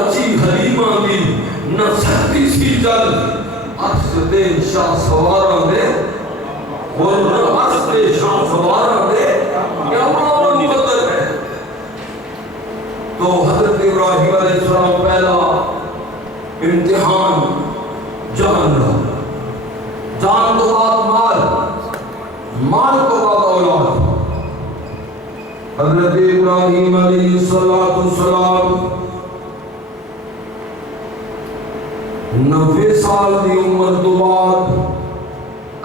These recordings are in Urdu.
چاچی حلیمہ دی نہ سکتی سی جل عرص دے شاہ سواراں دے بولنا عرص دے شاہ سواراں دے کیا معامل مقدر ہے. تو حضرت ابراہیم علیہ السلام پہلا امتحان جان رہا, جان تو بات مال تو بات اولاد. حضرت ابراہیم علیہ السلام 90 سال دی عمر تو بعد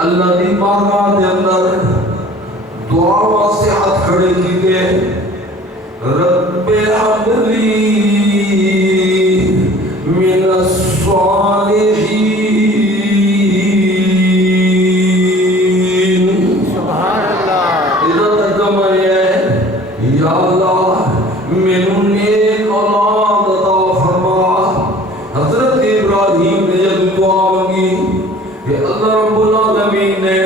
اللہ دی بارگاہ دے اندر دعا واسطے ہاتھ کھڑے کیتے, رب ہب لی من الصالحین. سبحان اللہ. ادھر ترجمہ یہ ہے, یا اللہ مینوں نیک اولاد عطا فرما. حضرت ابراہیم نے جب دعا مانگی کہ اللہ رب العالمین نے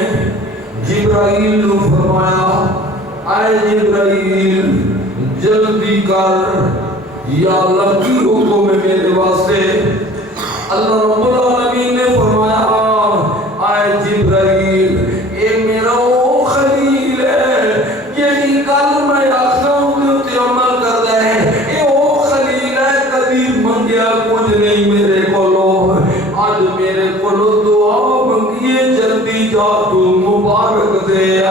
جبرائیل کو فرمایا, اے جبرائیل جلدی کر, یا اللہ کی حکم ہے میرے واسطے. اللہ رب العالمین نے فرمایا, اے جبرائیل اے میرا وہ خلیل ہے یعنی کل میں آخروں تے عمل کرتا ہے, اے وہ خلیل ہے کبھی منگیا کچھ نہیں میرے کولو, آج میرے کولو دعا منگیے جلدی جا تو مبارک دے آ.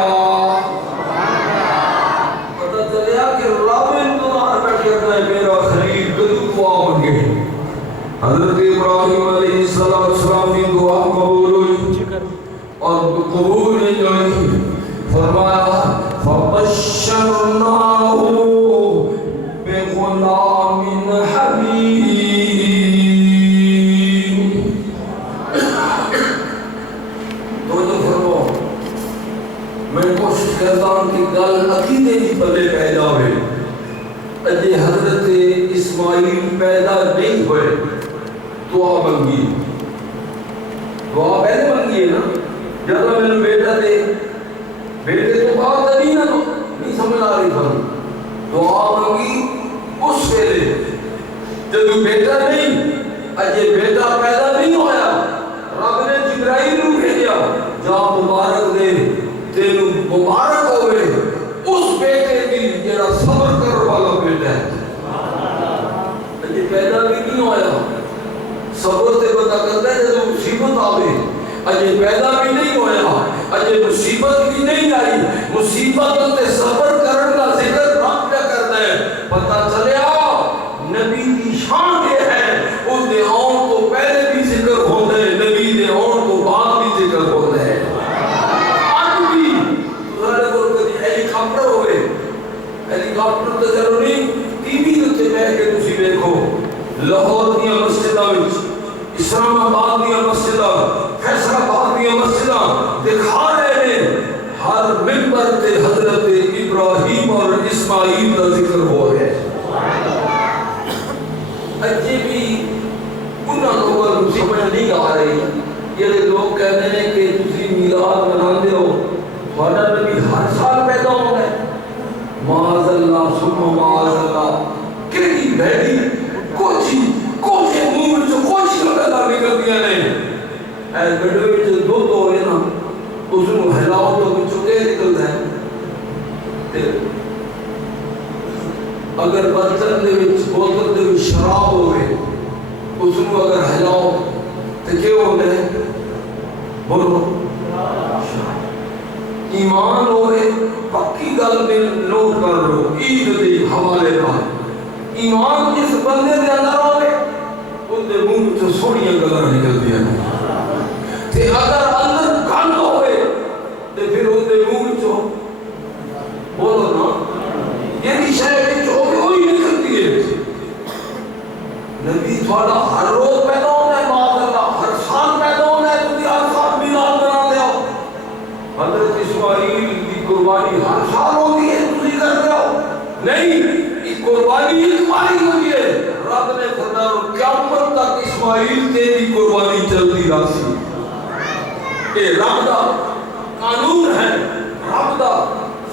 پتہ چلیا کہ رب انتظار بیٹھ کرتا ہے میرا خلیل کدو دعا منگے. حضرت ابراہیم علیہ السلام کی دعا قبول ہوئی اور قبول نہیں ہوئی. فرمایا فبشرناہ بغلام حلیم. توجہ فرماؤ, میں کوشش کرتا ہوں کہ گل عقیدے کی پلے پہ جاوے. اجے حضرت اسماعیل پیدا نہیں ہوئے, دعا منگی, دعا پہلے منگی ہے نا, جب میں نے بیٹا دے, بیٹے تو بات نہیں نا, نہیں سمجھ آ رہی تھا. دعا منگی اس ویلے جب بیٹا نہیں, اجے بیٹا پیدا نہیں ہویا, رب نے جبرائیل کو بھیجا, جا مبارک دے تینوں مبارک ہوئے اس بیٹے کی جڑا صبر کر والا بیٹا ہے. اجے پیدا بھی نہیں ہویا, صبر سے پتہ کرتا ہے جب مصیبت آوے. اجے پیدا بھی نہیں ہویا, اجے مصیبت بھی نہیں آئی, مصیبت تے صبر کرن دا ذکر رب کیا کرتا ہے. پتہ چلیا نبی دی شان یہ ہے, اس دے آن تو پہلے بھی ذکر ہوتا ہے, نبی دے آن تو بعد بھی ذکر ہوتا ہے. آج بھی تمہارے کو کبھی ہیلی کاپٹر ہوئے, ہیلی کاپٹر تو چلو نہیں, ٹی وی تے بیٹھ کے تسی دیکھو لاہور دی مسجداں وچ, اسلام آباد دی مسجداں, فیصل آباد دی مسجداں دکھا رہے ہیں ہر منبر تے حضرت ابراہیم اور اسماعیل کا ذکر ہو رہا ہے. اجے بھی انہاں لوگوں کو سمجھ نہیں آ رہی. یہ لوگ کہتے ہیں کہ تسی میلاد مناندے ہو, تہاڈا نبی ہر سال پیدا ہوتا ہے. معاذ اللہ ثم معاذ اللہ, کیڑی بھڑی کوچی منہ وچ کوچی گلاں نکلدیاں نے. اے گڈے وچ دودھ ہوئے نا, اس نوں ہلاؤ تو وچوں کے نکلدا ہے. اگر برتن دے وچ بوتل دے وچ شراب ہوئے, اس نوں اگر ہلاؤ تے کیا ہوندا ہے؟ بولو ایمان ہوئے. پکی گل میں نوٹ کر لو, عید دے حوالے نال ایمان جس بندے دے اندر ہوئے اس دے منہ وچوں سونیاں گلاں نکلدیاں نے. تے اگر اندر گند ہوئے تے پھر اس دے منہ وچوں بولو نا یہ شے وچ ہو کے وہی نکلتی ہے. نبی تھوڑا ہر روز پیدا ہوتا ہے, معاذ اللہ ہر سال پیدا ہوتا ہے, تسی ہر سال میلاد مناتے ہو. حضرت اسماعیل کی قربانی ہر سال ہوتی ہے, تسی کرتے ہو نہیں. قربانی اسماعیل ہوئی ہے, رب نے فرمایا قیامت تک اسماعیل تیری قربانی چلتی رہی. یہ رب دا قانون ہے, رب دا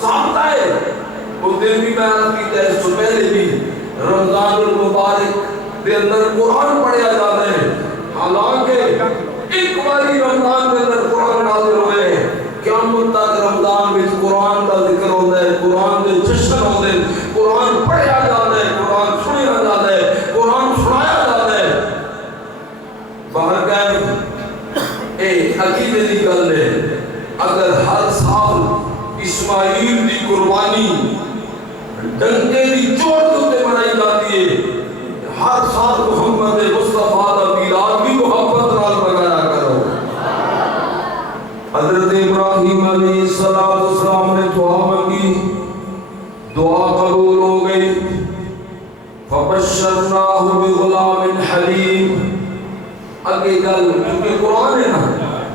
ضابطہ ہے. اس دن بھی بیان کیتا ہے, اس سے پہلے بھی رمضان المبارک دے اندر قرآن پڑھیا جاتا ہے. حالانکہ ایک باری رمضان کے اندر قرآن نازل ہوئے ہیں. قیامت تک رمضان میں قرآن کا ذکر ہوتا ہے, قرآن کے جشن ہوتے ہیں, قرآن پڑھیا جاتا ہے, قرآن سنیا جاتا ہے, قرآن سنایا جاتا ہے. باہر کہہ ایک عقیدے کی گل ہے. اگر ہر سال اسماعیل کی قربانی ڈنکے کی چوٹ تے منائی جاتی ہے, ہر سال محمد مصطفیٰ کا میلاد بھی محبت نال منایا کرو. حضرت ابراہیم علیہ السلام نے دعا مانگی, دعا قبول ہو گئی. فبشرناہ بغلام حلیم. آگے گل کیونکہ قرآن ہے نا,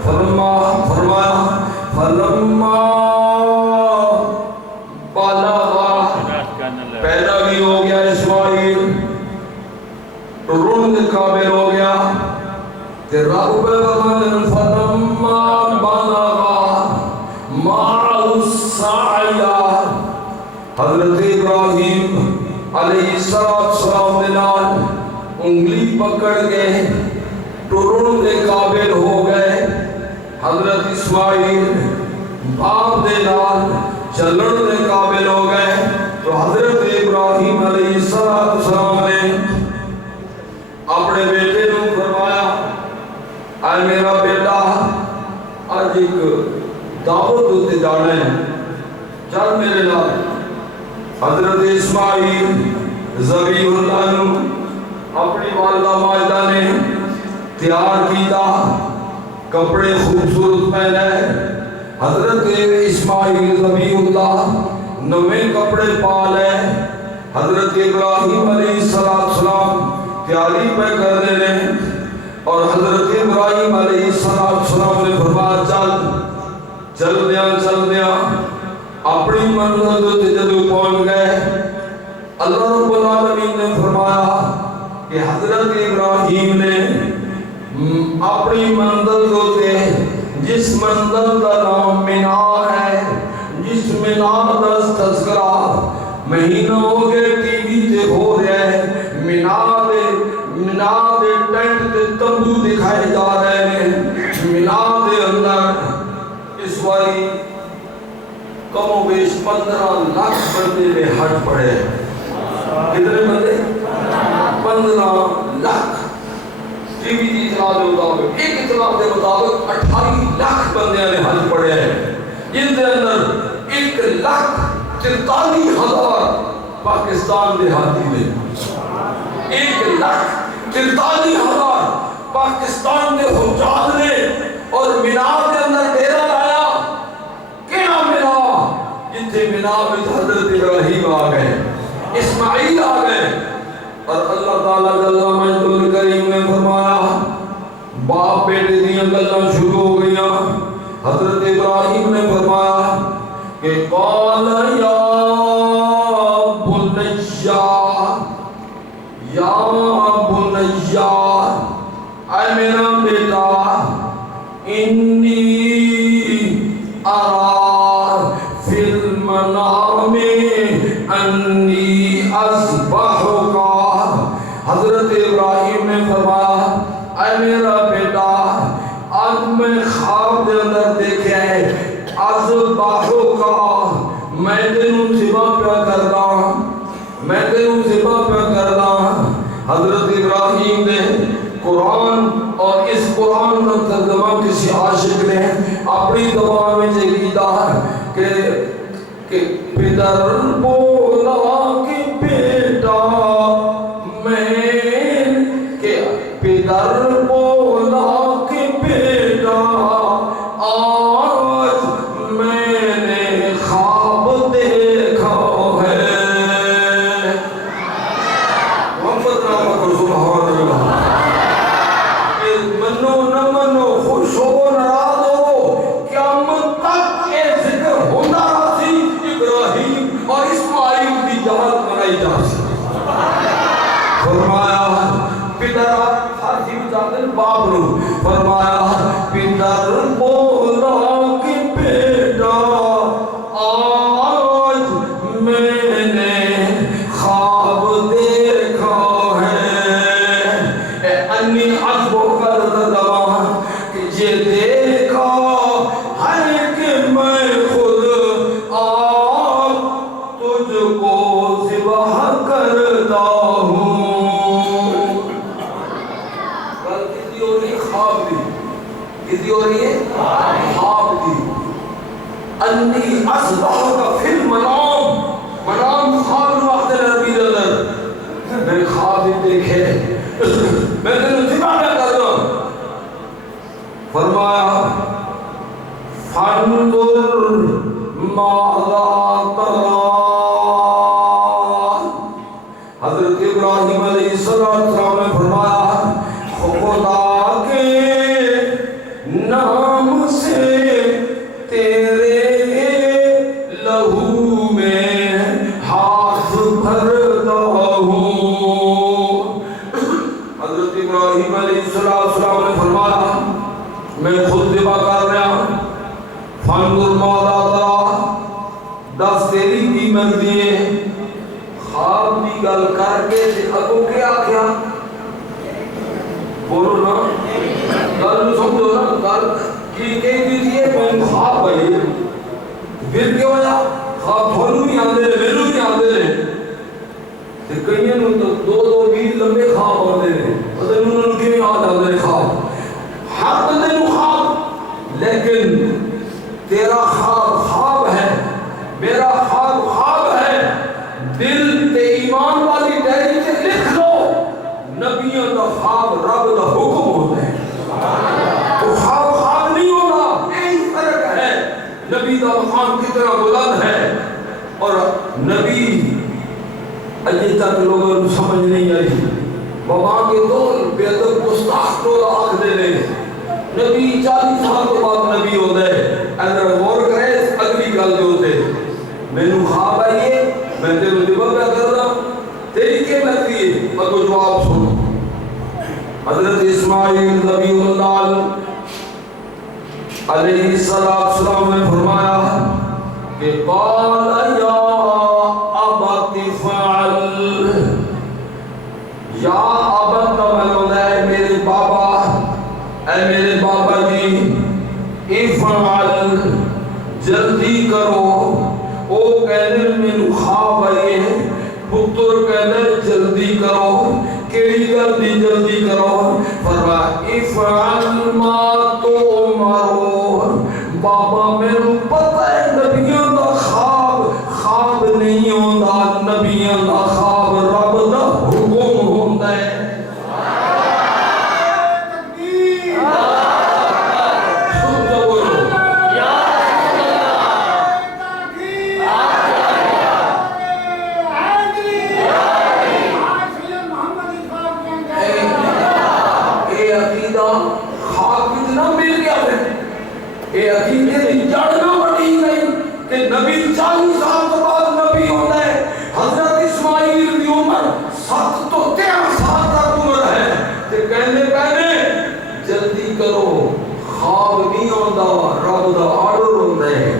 فرمایا فلما بالغ, پیدا بھی ہو گیا اسماعیل, رون کے قابل ہو گیا. تے رب فرمایا فلما بالغ معه السعی. حضرت ابراہیم علیہ السلام نے نال انگلی پکڑ کے ٹرون کے قابل ہو گئے. حضرت اسماعیل باپ دے نال چلن کے قابل ہو گئے. تو حضرت ابراہیم علیہ السلام نے اپنے بیٹے کو فرمایا, اے میرا بیٹا آج ایک دعوت ہوتے جانا ہے, چل میرے نال. حضرت اسماعیل ذبیح اللہ اپنی والدہ ماجدہ نے تیار کیتا, کپڑے خوبصورت پہنے. حضرت اسماعیل ذبیح اللہ نوے کپڑے پا لے. حضرت ابراہیم علیہ السلام تیاری پہ کر دے رہے, اور حضرت ابراہیم علیہ السلام نے فرمایا چل دیا. اپنی منزل تے جدوں پہنچ گئے, اللہ رب العالمین نے فرمایا کہ حضرت ابراہیم نے اپنی منزل تے, جس منزل کا نام مینا ہے, جس مینا کا تذکرہ مہینہ ہو گئے ٹی وی تے ہو رہا ہے, مینا دے ٹینٹ تے تمبو دکھائے جا رہے ہیں. مینا دے اندر اس باری کم و بیش 15 لاکھ بندے میں حج پڑے. کتنے بندے؟ 15 لاکھ. ٹی وی کی اطلاع کے مطابق, ایک اطلاع کے مطابق 28 لاکھ بندے نے حج پڑے ہیں. ان کے اندر 1,43,000 پاکستان دے ہاتھی نے. 1,43,000 پاکستان دے حجاج نے, اور مینا کے اندر ڈیرا لایا. کیا مینا؟ جتھے مینا میں حضرت ابراہیم آ گئے, اسماعیل آ گئے, اور اللہ تعالیٰ جل مجدہ الکریم نے فرمایا باپ بیٹے دیاں گلاں شروع ہو گئیاں. حضرت ابراہیم نے فرمایا کہ قال یا بنیا, اے میرا بیٹا, انی ارا فی المنام انی اذبحک. حضرت ابراہیم نے فرمایا اے میرا بیٹا, آج میں خواب دے اندر دیکھا ہے اذبحک, میں تینوں ذبح پہ کرنا, میں تینوں ذبح پہ کرنا. حضرت ابراہیم نے قرآن, اور اس قرآن کا ترجمہ کسی عاشق نے اپنی زبان میں کیتا کہ پدر بولا کہ بیٹا میں, کہ پدر بولا کہ بیٹا آج میں نے خواب دیکھا ہے. محمد نام کو سبحان اللہ. منو نہ منو, خوش ہو ناراض ہو, قیامت تک یہ ذکر ہوتا رہی ابراہیم اور اسماعیل کی جہاد بنائی جا سکتی. فرمایا پدر, ہر چیز جانتے باپ نو, فرمایا پدر بولا کہ بیٹا آج میں نے خواب دیکھا ہے. یہ دیکھا ہے کہ میں خود آپ تجھ کو ذبح کرتا ہوں. گل کسی ہو رہی خواب دی، کسی ہو رہی ہے خواب دی. انی اصبحک فی المنام، منام خواب وقت نبی نظر میں خواب دیکھے میں تینوں ذبح نہ کر دوں. فرمایا فانظر ماذا ترى. حضرت ابراہیم علیہ السلام نے فرمایا خدا کے نام سے تیرے لہو میں ہاتھ بھرتا ہوں. حضرت ابراہیم علیہ السلام نے فرمایا میں خود ذبح کر رہا ہوں. فانظر ماذا ترى، دس تیری کی مرضی ہے. خواب کی گل کر کے اگوں کیا کیا بولو نا، گل سمجھو نا. گل کی کہہ دیجیے میں خواب بھائی پھر کیا ہوا؟ خواب تھوڑو نہیں آتے ہیں، میرے نہیں آتے ہیں. کئی تو دو بیس لمبے خواب آتے ہیں، پتہ نہیں انہوں نے کیوں آ جاتے ہیں خواب. ہر بندے کو خواب، لیکن تیرا خواب خواب ہے، میرا خواب خواب ہے. دل تے ایمان والی ڈائری سے لکھ لو نبیوں کا خواب رب کا حکم ہوتا ہے. تو خواب خواب نہیں ہوتا، یہی فرق ہے. نبی کا مقام کتنا بلند ہے اور نبی اجے تک لوگوں کو سمجھ نہیں آئی. بابا کے دور بے ادب گستاخ کو آنکھ دے لے. نبی 40 سال کے بعد نبی ہوتا ہے. اگر غور کرے اگلی گل جو ہوتے مینوں خواب آئیے میں تیرے ذبح پہ کر رہا ہوں، تیری کیا مرضی ہے؟ اگو جواب سنو. حضرت اسماعیل نبی اللہ علیہ السلام نے فرمایا کہ قال یا ابت فعل، یا ابت کا مطلب ہے میرے بابا، اے میرے بابا جی افعل جلدی کرو. او کہنے میں خواب آئیے، پتر کہنے جلدی کرو. کیڑی جلدی کرو؟ فرمایا افعل ما تؤمر. بابا میرے پتہ ہے نبیوں کا خواب خواب نہیں ہوتا، نبیوں کا خواب رب دا حکم ہوتا ہے. نبی 40 سال کے بعد نبی ہوتا ہے. حضرت اسماعیل کی عمر 7 تو 13 سال تک عمر ہے. کہنے جلدی کرو، خواب نہیں ہوتا، رب دا آرڈر ہوتا ہے.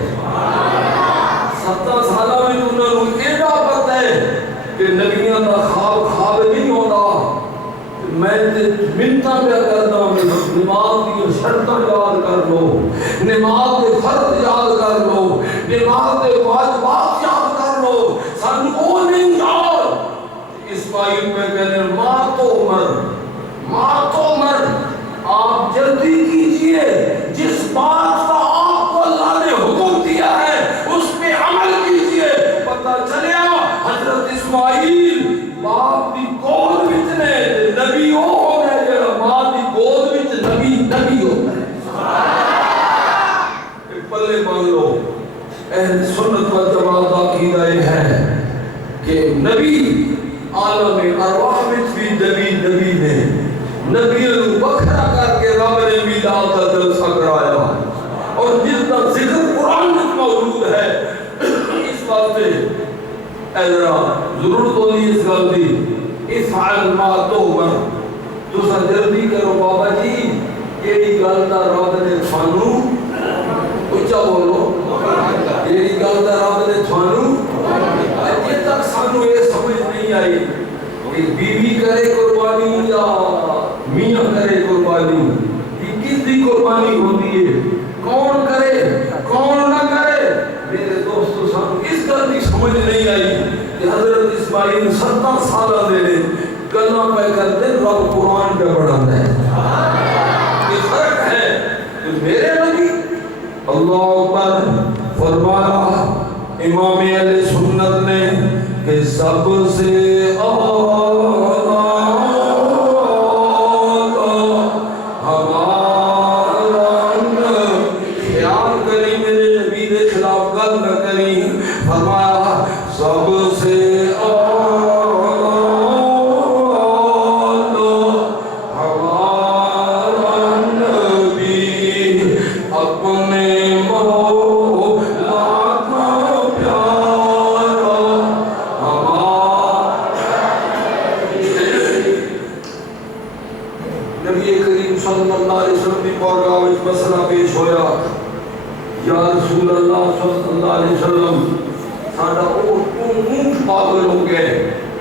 7 سالہ میں انہوں نے ایڈا پتہ ہے کہ نبیوں کا خواب نہیں ہوتا. میں منتاں پہ کرتا ہوں نماز کی شرطیں یاد کر لو، نماز کے فرض یاد کر لو، نماز کے واجبات یاد کر لو. سن وہ نہیں یاد. اسماعیل پہ کہنے ماں تو عمر آپ جلدی کیجئے. جس بات کا آپ کو اللہ نے حکم دیا ہے اس پہ عمل کیجئے. پتہ چلیا حضرت اسماعیل باپ دی گود وچ نے نبی ہو گئے، جڑا ماں دی گود وچ نبی ہوتا ہے. پلے مان لو. اہل سنت و جماعت کا عقیدہ یہ ہے کہ نبی عالم ارواح وچ بھی نبی نے نبیوں کو بکھرا کر کے رب نے میلاد کا جلسہ کرایا اور جس کا ذکر قرآن میں موجود ہے. اس واسطے ذرا ضرورت ہوتی اس گل کی افعل ما تؤمر. تسا جلدی کرو بابا جی. کیڑی گل دا رب نے تھانوں اچا بولو، کیڑی گل دا رب نے تھانوں اجے تک سانوں یہ سمجھ نہیں آئی کہ بیوی کرے قربانی یا میاں کرے قربانی. یہ کس دی قربانی قربانی ہوتی ہے، کون کرے کون نہ کرے۔ میرے دوستو سان اس گل کی سمجھ نہیں آئی کہ حضرت اسماعیل 70 سالہ دے لے گلاں پہ کرتے رب قرآن پہ پڑھاتا ہے۔ یہ فرق ہے کہ میرے نبی اللہ اکبر فرمایا امام اہل سنت نے کہ سب سے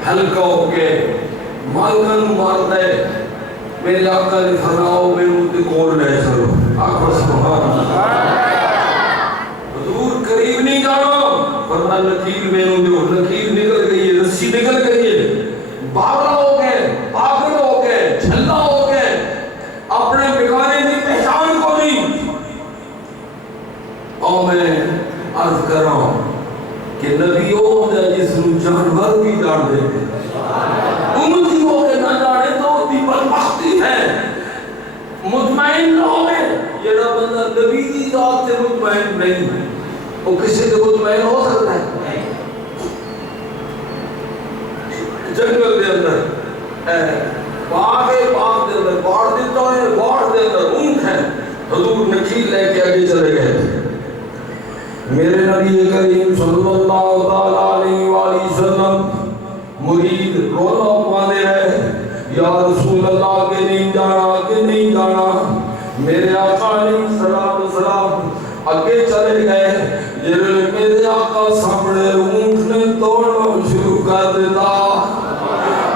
ہلکا ہو کے مالکن مار دے میرے آقا نے فرماؤ میں ان کے کول لے چلو آقا سبحان اللہ حضور قریب نہیں جانا فرمایا لکیر میں ان کے لکیر نکل گئی ہے رسی نکل گئی ہے باغا ہو گئے پاگل ہو گئے جھلا ہو گئے اپنے بگانے کی پہچان کو نہیں۔ اور میں عرض کر رہا ہوں کہ نبیوں نے جس نو جانور بھی ڈال دے امتیوں کے نہ جانے تو دی بدبختی ہے۔ مطمئن نہ ہوئے یہ بندہ نبی کی ذات سے مطمئن نہیں وہ کسی سے مطمئن ہو سکتا ہے؟ جنگل دے اندر باغ دے اندر باڑ دیتا ہے باڑ دے اندر اونٹ ہے حضور نکیل لے کے آگے چلے گئے۔ میرے نبی کریم صلی اللہ علیہ وآلہ وسلم مرید رولا پانے رہے یا رسول اللہ کے نہیں جانا کہ نہیں جانا۔ میرے آقا علیہ السلام آگے چلے گئے میرے آقا سامنے اونٹ نے دوڑنا شروع کر دیتا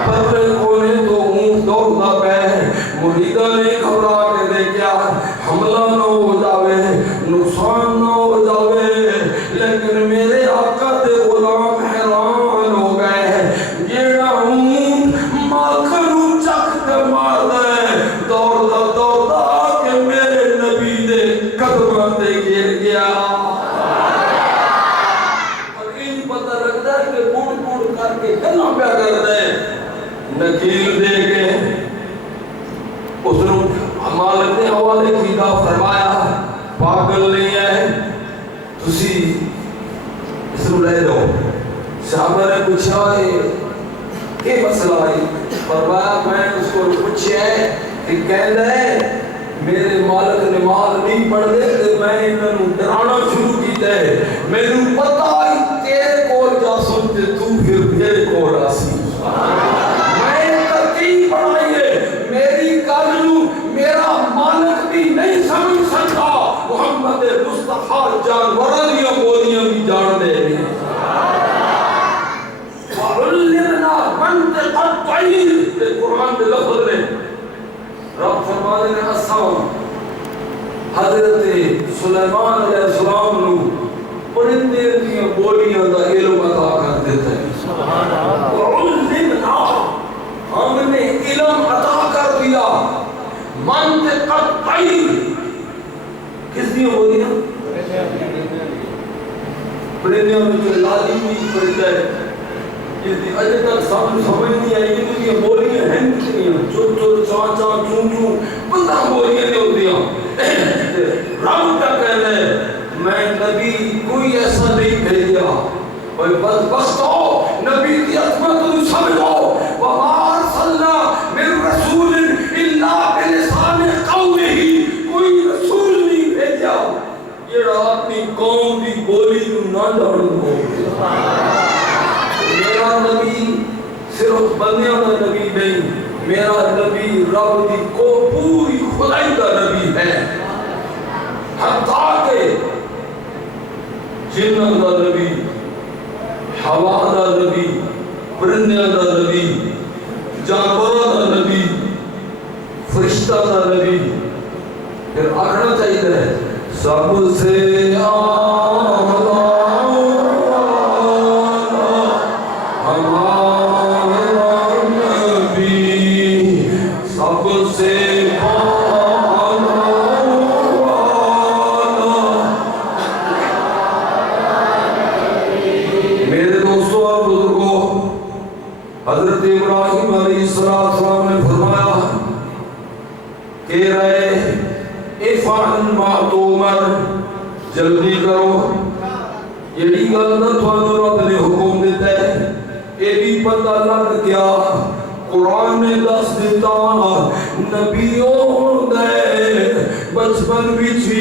پتہ کونے تو اونٹ دوڑتا پہ مریدہ نے گھبرا کے دیکھا حملہ نہ ہو جاوے نقصان نہ ہو جاوے لیکن میرے آقا دے غلام حیران ہو گئے جیڑا اونٹ مالکن چک کے مار دے دوڑتا کہ میرے نبی دے قدمہ تے گر گیا اور ان پتہ لگتا ہے کہ بوڑ بوڑ کر کے گلہ پہ کر دے نکیل دے کے اس نے مالک نے حوالے کیتا فرمایا پاگل نہیں ہے تسی اس کو لے دو۔ صحابہ نے پوچھا کہ مسئلہ ہے فرمایا میں اس کو پوچھا ہے کہ کہتا ہے میرے مالک نے مال نہیں پڑھ دے کہ میں انہوں ڈرانا شروع کیتا ہے میرے پتہ ہی تیرے کول جا سنتے تو پھر میرے کول آسی میں ترکیب بڑھائی ہے میری کالنو میرا مالک بھی نہیں سمجھ سکتا محمد مصطفیٰ جانورہ دیا بولیاں بھی جان دے ہیں وَعُلِّمْنَا مَنْتِقَ الطَّيْرِ قرآن کے لفظ میں رب فرمانے نے اسلام حضرت سلیمان علیہ السلام نو پرندے دیا بولیاں دا علم عطا کر دیتا ہے وَعُلِّمْنَا ہم نے علم عطا کر دیا منطق الطَّيْرِ کس دیا بولیاں پرندیاں میں جو لازی بھی پرندہ ہے جس دی اجے تک سمجھ نہیں آئی کہ یہ بولیاں ہیں کتنی چون چون چان چان چون چون پتہ بولیاں نہیں ہوتی رب کا کہنا ہے میں نبی کوئی ایسا نہیں بھیجا اور بس ہو نبی کی عظمت تم سمجھو وَمَا أَرْسَلْنَا مِن رَسُولٍ إِلَّا بِلِسَانِ قَوْمِهِ کوئی رسول نہیں بھیجا یہ اپنی قوم کی بولی کو نہ جان ہو میرا نبی صرف بندیاں کا نبی نہیں میرا نبی رب دی کو پوری خدائی کا نبی ہے حتیٰ کہ جنہ کا نبی ہوا کا نبی پرندیاں کا نبی جانوروں کا نبی فرشتہ کا نبی پھر آخر سب سے اعلیٰ ہمارا نبی، سب سے حضرت ابراہیم علیہ السلام نے فرمایا کہ رہے افعل ما تؤمر، جلدی کرو، یہی گل نہ تھانوں رب نے حکم دیتا ہے، یہ بھی پتہ لگ گیا قرآن نے دس دیتا نبی ہوتا ہے، بچپن وچ بھی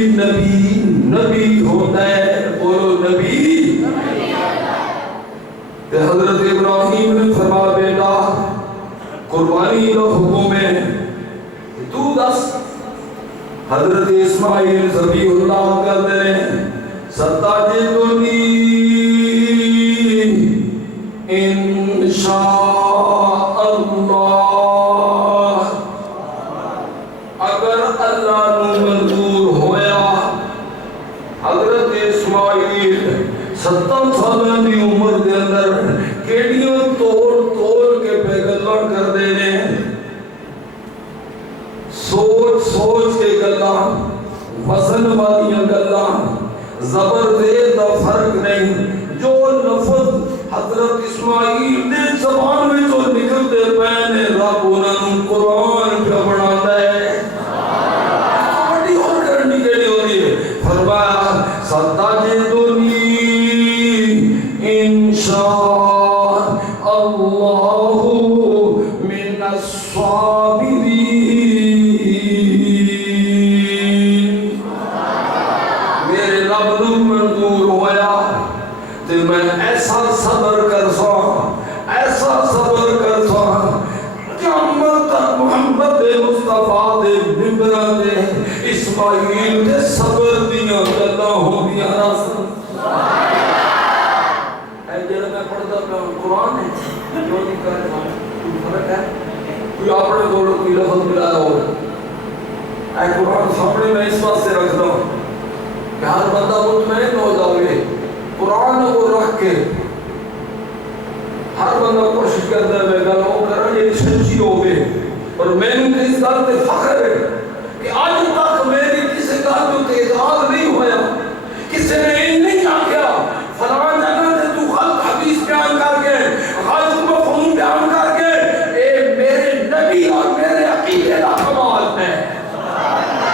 نبی ہوتا ہے، بولو نبی۔ حضرت ابراہیم نے فرمایا بیٹا قربانی کا حکم ہے تو دس۔ حضرت اسماعیل ذبیح اللہ کرتے ہیں ستجدنی انشاء اللہ، اگر اللہ نو منظور ہویا حضرت اسماعیل 70 سال کی عمر کے اندر کیڑیوں توڑ کے پہ گلاں کر دینے، سوچ کے گلاں، وزن والیاں گلاں، زبردست دا فرق نہیں، جو لفظ حضرت اسماعیل نے زبان میں جو نکلتے پہنے رب انہوں قرآن پہ بڑھاتا ہے۔ بڑی اور کرنی کے لیے ہوتی ہے، فرمایا ستجدنی انشاء اللہ من الصابرین، میرے رب نو منظور ہویا تو میں ایسا صبر کر سا، ایسا صبر کر سا قیامت تک محمد مصطفیٰ دے ممبران دے اسماعیل دے صبر دیاں گلاں ہوں دیاں راسن۔ جڑا میں پڑھتا پہ قرآن ہے جو نہیں کر رہا کوئی فرق ہے، کوئی اپنے دولت کوئی لفظ ملایا ہو، اے قرآن سامنے میں اس بات سے رکھتا ہوں کہ ہر بندہ مطمئن ہو جاؤگے قرآن کو رکھ کے، ہر بندہ کوشش کرتا ہے میں گل ہو کرا یہ سچی ہوگے، اور میں نے اس گل پہ فخر ہے کہ آج تک میری کسی گل پہ اعتراض نہیں ہویا، کسی نے نہیں آکھیا فلاں جگہ سے تو غلط حدیث بیان کر کے غلط مفہوم بیان کر کے، اے میرے نبی اور میرے عقیدے کا کمال ہے،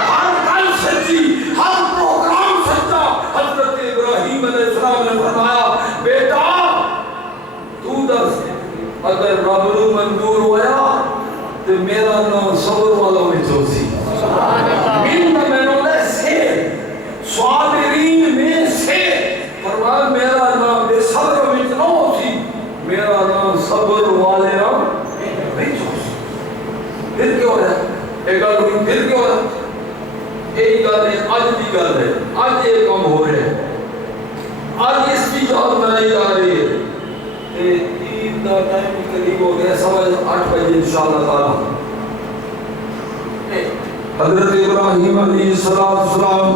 ہر گل سچی، ہر پروگرام سچا۔ حضرت ابراہیم علیہ السلام نے فرمایا بیٹا تو دس اگر رب نو منظور ہویا تو میرا نام صبر والا میں چوسی، من میں نے سے صابرین میں سے، فرمایا میرا نام بے صبر میں نہ ہوسی، میرا نام صبر والے نام نہیں چوسی۔ پھر کیوں ہے ایک گل ہوئی، پھر کیوں ہے ایک گل ہے، آج بھی گل ہے، آج یہ کام ہو رہے ہیں، آج اس کی یاد بنائی جا رہی ہے کہ عید کا ٹائم قریب ہو گیا، 8:15 بجے انشاءاللہ تعالی حضرت ابراہیم علیہ السلام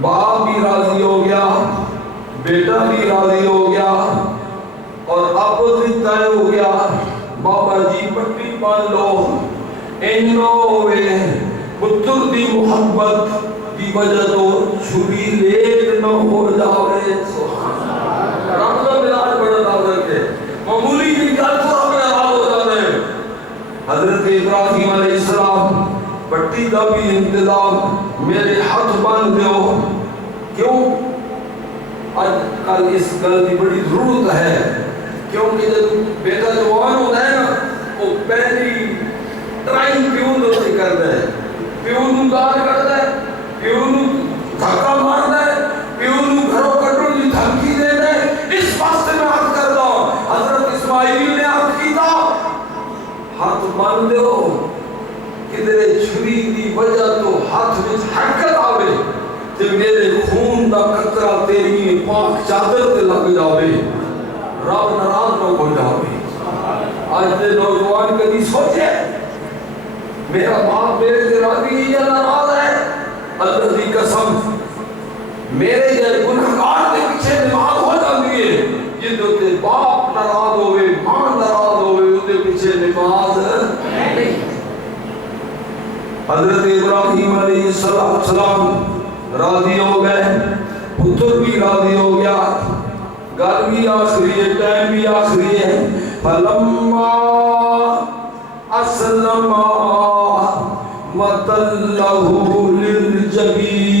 باپ بھی راضی ہو گیا، بیٹا بھی راضی ہو گیا، اور آپس بھی طے ہو گیا بابا جی پٹی پان لو، انہوں ہوئے پتر دی محبت دی وجہ تو چھری لیٹ نہ ہو جاوے، رب کا ملاج بڑا دعوت ہے، معمولی کی گل تو اپنے حال ہو جاتے ہیں۔ حضرت ابراہیم علیہ السلام پٹی کا بھی انتظام میرے ہاتھ باندھ دیو، کیوں آج کل اس گل کی بڑی ضرورت ہے، کیونکہ جب بیٹا جوان ہوتا ہے نا وہ پہلی ٹرائنگ پیون ہوتی کرتا ہے، پیون گال کرتا ہے، پیون دھکا مارتا ہے، پیون گھروں کٹوں کی دھمکی دیتا ہے۔ اس واسطے میں عرض کرتا ہوں حضرت اسماعیل نے عرض کی تھا ہاتھ باندھ دیو، کدھرے چھری دی وجہ تو ہاتھ میں حرکت آوے تے میرے خون دا قطرہ تیری پاک چادر تے لگ جاوے، رب ناراض نہ ہو جاوے۔ آج دے نوجوان کبھی سوچے میرا باپ میرے سے راضی ہے یا ناراض ہے؟ اللہ کی قسم میرے جائے گناہگار کے پیچھے نماز ہو جاتی ہے جن کے باپ ناراض ہوئے ماں ناراض ہوئے ان کے پیچھے نماز نہیں۔ حضرت ابراہیم علیہ السلام راضی ہو گئے، پتر بھی راضی ہو گیا، گل بھی آخری ہے، ٹائم بھی آخری ہے۔ فلما اسلما وتلہ للجبین،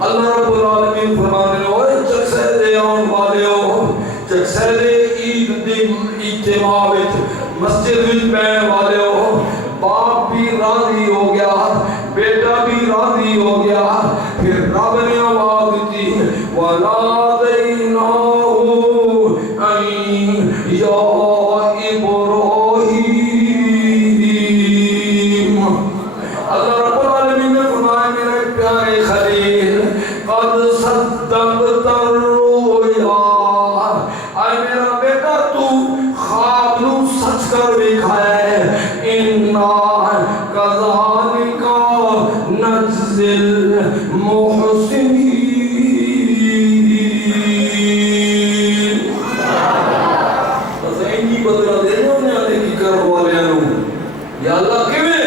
اللہ رب العالمین فرمانے لوگ چکسے آن والے ہو، چکسے عید دن اجتماع مسجد میں بہن والے ہو، باپ بھی راضی ہو گیا، بیٹا بھی راضی ہو گیا، پھر رب نے آواز دی وَنَادَيْنَاهُ أَن يَا إِبْرَاهِيمُ، اللہ رب العالمین نے فرمایا میرے پیارے خلیل قد صدقت الرؤیا، اے میرا بیٹا تو خواب نو سچ کر دکھایا ہے، اِنَّا كَذَلِكَ نَجْزِي الْمُحْسِنِينَ۔ بس اینی بدلہ دینے ہونے آنے کی کرو والے انہوں یا اللہ کیویں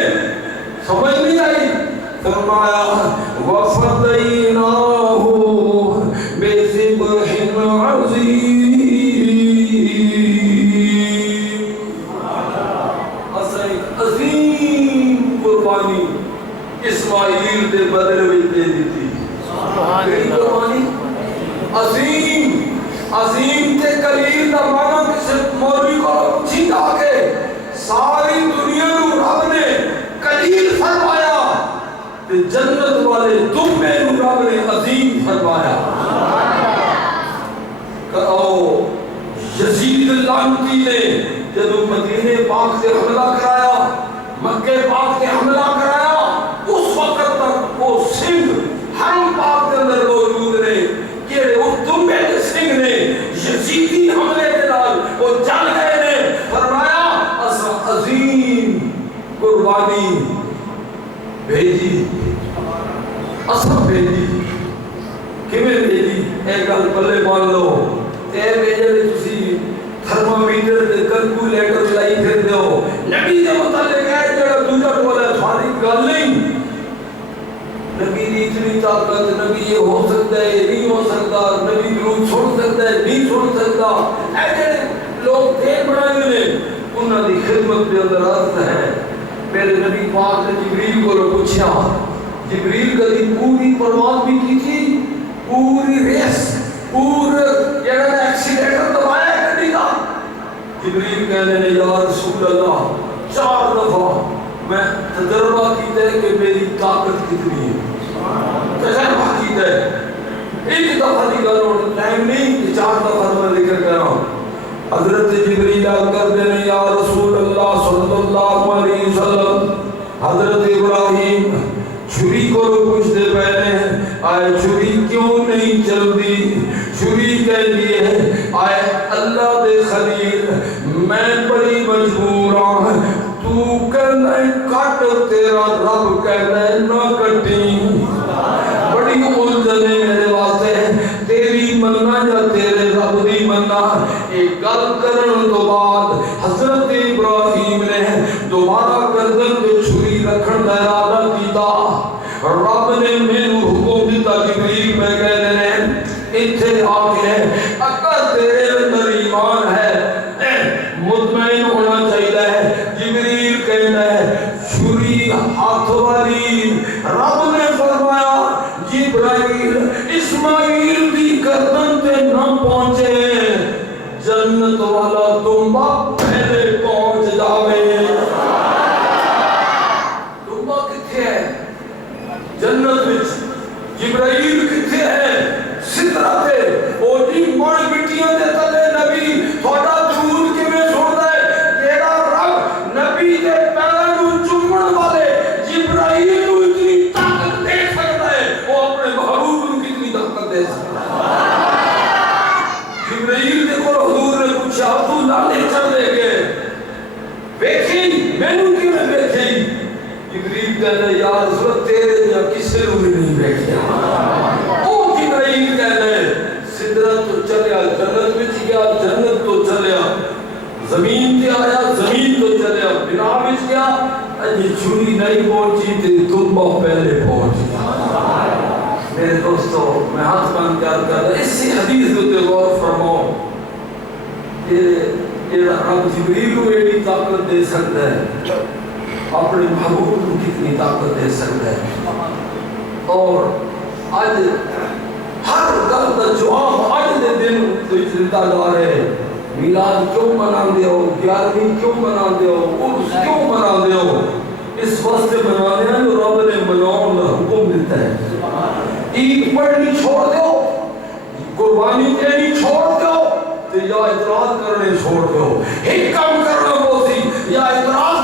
سمجھ نہیں آئی؟ فرمایا وَفَدَيْنَاهُ بِذِبْحٍ عَظِيمٍ، عظیم قربانی اسماعیل دے بدلے وچ دے دتی۔ قربانی عظیم، عظیم تے کلیل دا معنی کسے مولوی کو پوچھی جا کے ساری دنیا نو رب نے کلیل فرمایا تے جنت والے تمے نو رب نے عظیم فرمایا۔ کہو یزید لعنتی نے جب مدینے پاک سے حملہ کرایا، مکہ پاک سے حملہ کرایا، اس وقت تک وہ سنگھ حرم پاک کے اندر موجود نے کہ وہ تمے کے سنگھ نے یزیدی حملے کے نال وہ جل گئے نے، فرمایا عظیم قربانی بھیجی، اصل بھیجی، کیویں بھیجی؟ ایک گل پلے مان لو، اے بھیجے تسی تھرمامیٹر تے کیلکولیٹر لائی پھر دیو، نبی دے متعلق ہے جڑا دوجا بولا ہے تھوڑی گل نہیں، نبی دی اتنی طاقت، نبی یہ ہو سکتا ہے یہ نہیں ہو سکتا، نبی درود سن سکتا ہے نہیں سن سکتا، اے جڑے لوگ دین بنائے نے انہاں دی خدمت دے اندر عرض ہے۔ میرے نبی پاک نے جبریل کو پوچھا، جبریل کبھی پوری پرواز بھی کی تھی، پوری ریس پورا جڑا ایکسیلیٹر دبایا ہے گڈی دا، جبریل کہنے نے یا رسول اللہ 4 دفعہ میں تجربہ کیتا ہے کہ میری طاقت کتنی ہے، تجربہ کیتا ہے، ایک دفعہ دی گل اور ٹائم نہیں کہ 4 دفعہ میں ذکر کر رہا ہوں۔ حضرت جبریل آ کر دینے یا رسول اللہ صلی اللہ علیہ وسلم، حضرت ابراہیم چھری کو پوچھ دے پہلے آئے چھری کیوں نہیں چل دی؟ چھری کہہ دیئے آئے اللہ دے خلیل میں بڑی مجبور ہوں، تو کہنا ہے کٹ تیرا رب کہنا ہے نہ کٹی، بڑی الجھن ہے میرے واسطے، تیری مننا یا تیرے رب دی مننا۔ ایک گل کرن تو بعد حضرت ابراہیم نے دوبارہ گردن تے چھری رکھن دا ارادہ کیتا، رب نے مینوں حکم دیتا جبریل میں کہنے نے اتھے آ کے اگر تیرے اندر ایمان ہے مطمئن ہونا چاہیے۔ جبریل کہنا ہے چھری ہاتھ والی، رب نے فرمایا جبرائیل اسماعیل دی گردن تے نہ پہنچے، جنت والا تمبا پہلے پہنچ جاوے۔ تمبا کتھے ہے؟ جنت وچ۔ جبرائیل کتھے ہے؟ سترہ پہ۔ او جی مڑ مٹیاں دے تلے نبی تھوڑا درود کیویں سندا ہے؟ تیرا رب نبی دے پیراں نوں چومن والے جبرائیل نوں اتنی طاقت دے سکتا ہے، وہ اپنے محبوب نوں کتنی طاقت دے سکتا ہے؟ جبرائیل دے کول حضور نے پوچھا تو لالے چل دے گئے ویکھی مینوں کیویں ویکھی؟ جبریل کہندا یا رسول تیرے یا کس کسی کو بھی نہیں بیٹھیا وہ جبرائیل کہتے ہیں سدرت تو چلیا جنت وچ گیا جنت تو چلیا زمین تے آیا زمین تو چلیا بنا وچ گیا اجی چھری نہیں پہنچی تے تربہ پہلے پہنچ میرے دوستو میں ہاتھ بند کر اسی حدیث تے غور فرماؤ کہ رب جبریل کو ایڈی طاقت دے سکتا ہے اپنے محبوب کو کتنی طاقت دے سکتا ہے اور آج ہر گل کا جواب آج دے دن دیتا جا رہے ہیں میلاد کیوں مناندے ہو 11ویں کیوں مناندے ہو عرس کیوں مناندے ہو اس واسطے منانے ہیں جو رب نے مناؤں کا حکم دیتا ہے عید پڑھنی چھوڑ دو قربانی دینی چھوڑ دو یا اعتراض کرنے چھوڑ دو ایک کام کرنا بوسی یا اعتراض